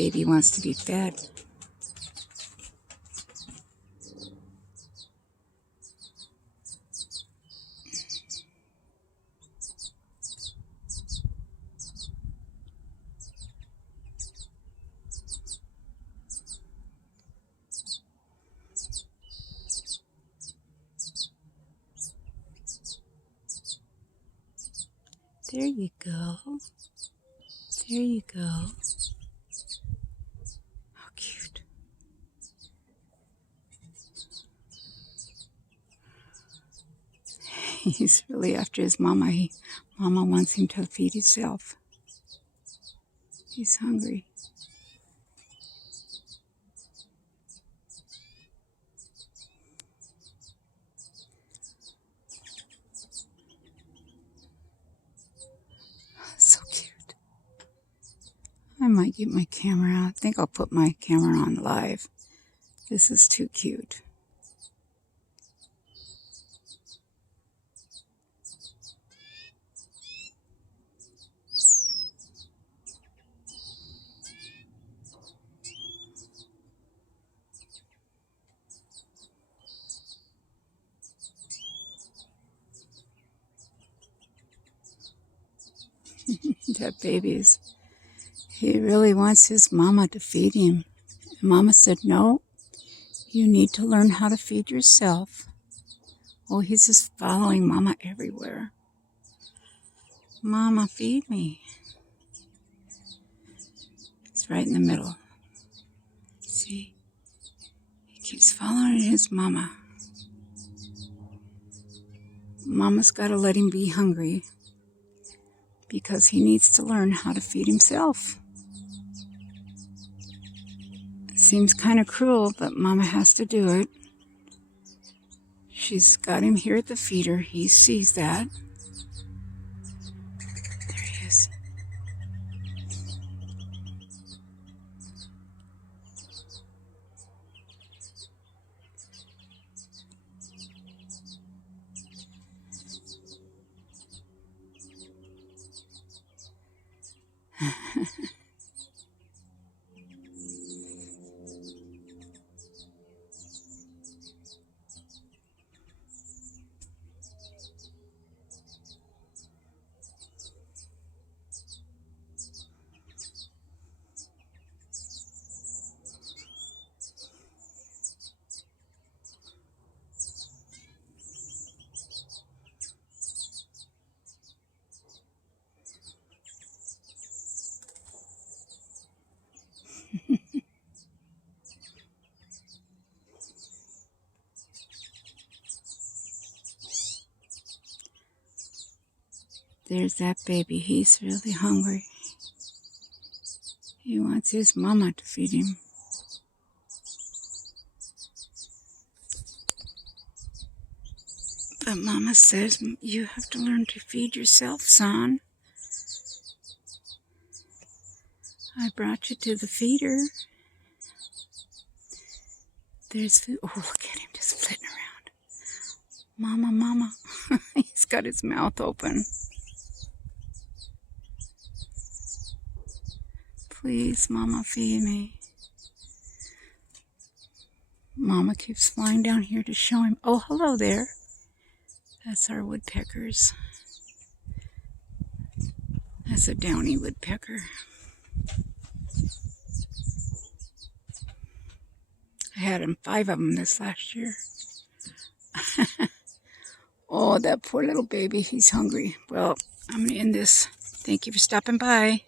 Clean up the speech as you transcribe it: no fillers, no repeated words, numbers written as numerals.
baby wants to be fed. There you go. There you go. How cute. He's really after his mama. Mama wants him to feed himself. He's hungry. So cute. I might get my camera out. I think I'll put my camera on live. This is too cute. That baby he really wants his mama to feed him. And Mama said, no, you need to learn how to feed yourself. Oh, he's just following Mama everywhere. Mama, feed me. It's right in the middle. See? He keeps following his mama. Mama's got to let him be hungry because he needs to learn how to feed himself. It seems kind of cruel, but Mama has to do it. She's got him here at the feeder. He sees that. There he is. There's that baby. He's really hungry. He wants his mama to feed him. But Mama says, you have to learn to feed yourself, son. I brought you to the feeder. There's food. Oh, look at him just flitting around. Mama, Mama. He's got his mouth open. Please, Mama, feed me. Mama keeps flying down here to show him. Oh, hello there. That's our woodpeckers. That's a downy woodpecker. I had 5 of them this last year. Oh, that poor little baby. He's hungry. Well, I'm going to end this. Thank you for stopping by.